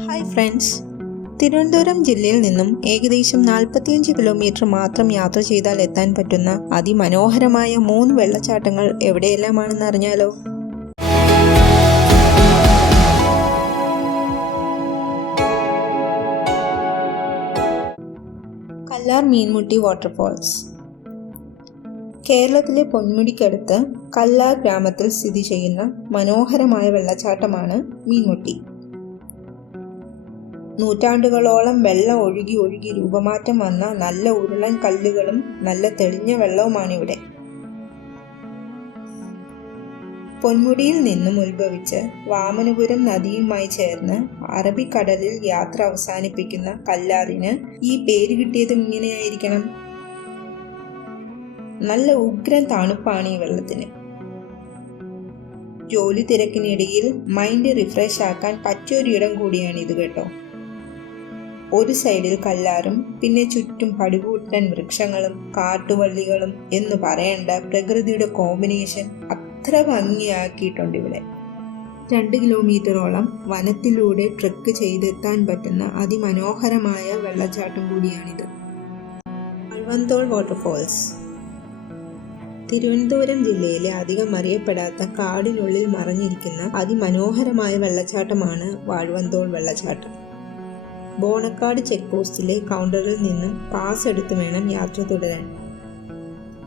Hi friends, Thiruvananthapuram ജില്ലയിൽ നിന്നും ഏകദേശം 45 കിലോമീറ്റർ മാത്രം യാത്ര ചെയ്താൽ എത്താൻ പറ്റുന്ന അതിമനോഹരമായ 3 വെള്ളച്ചാട്ടങ്ങൾ എവിടെയെല്ലാമാണെന്ന് അറിഞ്ഞാലോ? കല്ലാർ മീൻമുട്ടി വാട്ടർഫാൾസ്. കേരളത്തിലെ പൊന്മുടിക്കടുത്ത് കല്ലാർ ഗ്രാമത്തിൽ സ്ഥിതി ചെയ്യുന്ന മനോഹരമായ വെള്ളച്ചാട്ടമാണ് മീൻമുട്ടി. നൂറ്റാണ്ടുകളോളം വെള്ളം ഒഴുകി ഒഴുകി രൂപമാറ്റം വന്ന നല്ല ഉരുളൻ കല്ലുകളും നല്ല തെളിഞ്ഞ വെള്ളവുമാണിവിടെ. പൊന്മുടിയിൽ നിന്നും ഉത്ഭവിച്ച് വാമനപുരം നദിയുമായി ചേർന്ന് അറബിക്കടലിൽ യാത്ര അവസാനിപ്പിക്കുന്ന കല്ലാറിന് ഈ പേര് കിട്ടിയതും ഇങ്ങനെയായിരിക്കണം. നല്ല ഉഗ്രൻ തണുപ്പാണ് ഈ വെള്ളത്തിന്. ജോലി തിരക്കിനിടയിൽ മൈൻഡ് റിഫ്രഷ് ആക്കാൻ പറ്റിയൊരിടം കൂടിയാണിത് കേട്ടോ. ഒരു സൈഡിൽ കല്ലാറും പിന്നെ ചുറ്റും പടുകൂട്ടൻ വൃക്ഷങ്ങളും കാട്ടുവള്ളികളും എന്ന് പറയേണ്ട പ്രകൃതിയുടെ കോമ്പിനേഷൻ അത്ര ഭംഗിയാക്കിയിട്ടുണ്ട് ഇവിടെ. 2 കിലോമീറ്ററോളം വനത്തിലൂടെ ട്രെക്ക് ചെയ്തെത്താൻ പറ്റുന്ന അതിമനോഹരമായ വെള്ളച്ചാട്ടം കൂടിയാണിത്. വാഴ്വന്തോൾ വാട്ടർഫാൾസ്. തിരുവനന്തപുരം ജില്ലയിലെ അധികം അറിയപ്പെടാത്ത കാടിനുള്ളിൽ മറഞ്ഞിരിക്കുന്ന അതിമനോഹരമായ വെള്ളച്ചാട്ടമാണ് വാഴ്വന്തോൾ വെള്ളച്ചാട്ടം. ബോണക്കാട് ചെക്ക് പോസ്റ്റിലെ കൗണ്ടറിൽ നിന്നും പാസ് എടുത്ത് വേണം യാത്ര തുടരാൻ.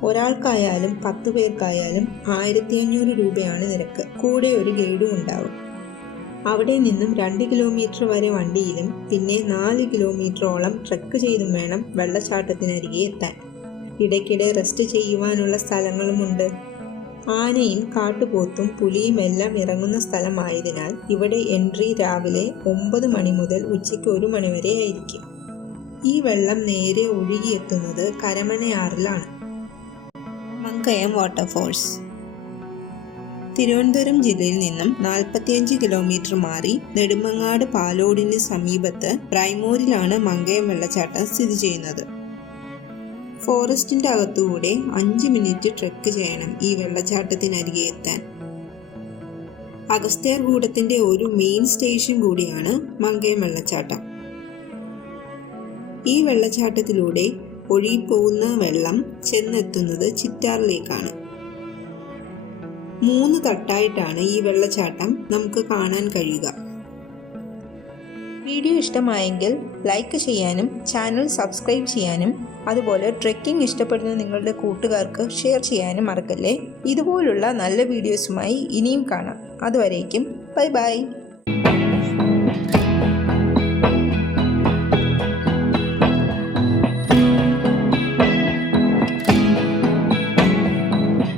ഒരാൾക്കായാലും 10 പേർക്കായാലും 1500 രൂപയാണ് നിരക്ക്. കൂടെ ഒരു ഗൈഡും ഉണ്ടാവും. അവിടെ നിന്നും 2 കിലോമീറ്റർ വരെ വണ്ടിയിലും പിന്നെ 4 കിലോമീറ്ററോളം ട്രെക്ക് ചെയ്തും വേണം വെള്ളച്ചാട്ടത്തിനരികെ എത്താൻ. ഇടയ്ക്കിടെ റെസ്റ്റ് ചെയ്യുവാനുള്ള സ്ഥലങ്ങളുമുണ്ട്. ആനയും കാട്ടുപോത്തും പുലിയും എല്ലാം ഇറങ്ങുന്ന സ്ഥലമായതിനാൽ ഇവിടെ എൻട്രി രാവിലെ 9 മണി മുതൽ ഉച്ചയ്ക്ക് 1 മണി വരെ ആയിരിക്കും. ഈ വെള്ളം നേരെ ഒഴുകിയെത്തുന്നത് കരമനയാറിലാണ്. മങ്കയം വാട്ടർഫാൾസ്. തിരുവനന്തപുരം ജില്ലയിൽ നിന്നും 45 കിലോമീറ്റർ മാറി നെടുമങ്ങാട് പാലോടിന് സമീപത്ത് പ്രൈമൂരിലാണ് മങ്കയം വെള്ളച്ചാട്ടം സ്ഥിതി ചെയ്യുന്നത്. ഫോറസ്റ്റിന്റെ അകത്തുകൂടെ 5 മിനിറ്റ് ട്രെക്ക് ചെയ്യണം ഈ വെള്ളച്ചാട്ടത്തിനരികെ എത്താൻ. അഗസ്ത്യാർകൂടത്തിന്റെ ഒരു മെയിൻ സ്റ്റേഷൻ കൂടിയാണ് മങ്കയം വെള്ളച്ചാട്ടം. ഈ വെള്ളച്ചാട്ടത്തിലൂടെ ഒഴുകിപ്പോകുന്ന വെള്ളം ചെന്നെത്തുന്നത് ചിറ്റാറിലേക്കാണ്. 3 തട്ടായിട്ടാണ് ഈ വെള്ളച്ചാട്ടം നമുക്ക് കാണാൻ കഴിയുക. വീഡിയോ ഇഷ്ടമായെങ്കിൽ ലൈക്ക് ചെയ്യാനും ചാനൽ സബ്സ്ക്രൈബ് ചെയ്യാനും അതുപോലെ ട്രെക്കിംഗ് ഇഷ്ടപ്പെടുന്ന നിങ്ങളുടെ കൂട്ടുകാർക്ക് ഷെയർ ചെയ്യാനും മറക്കല്ലേ. ഇതുപോലുള്ള നല്ല വീഡിയോസുമായി ഇനിയും കാണാം. അതുവരേക്കും ബൈ ബൈ.